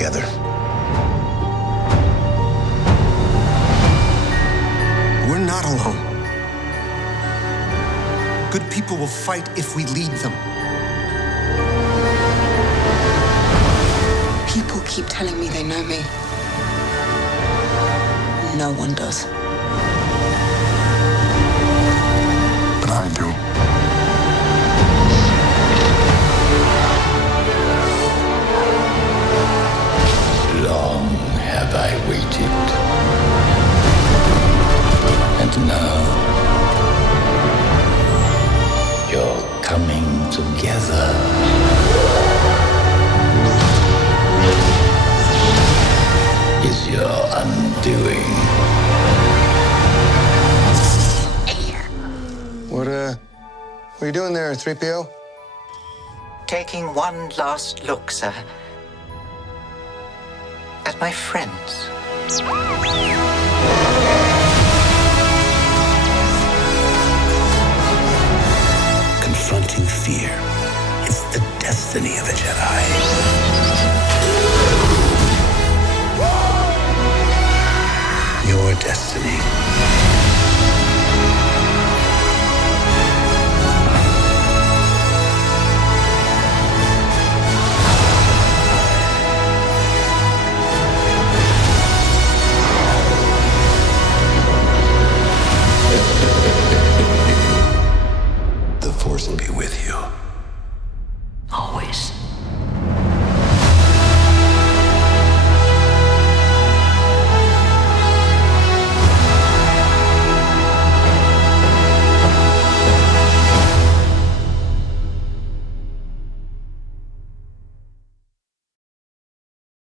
together. We're not alone. Good people will fight if we lead them. People keep telling me they know me. No one does. But I do. Long have I waited. And now you're coming together. Is your undoing. What are you doing there, 3PO? Taking one last look, sir, at my friends. Confronting fear. It's the destiny of a Jedi. Your destiny. The Force will be with you.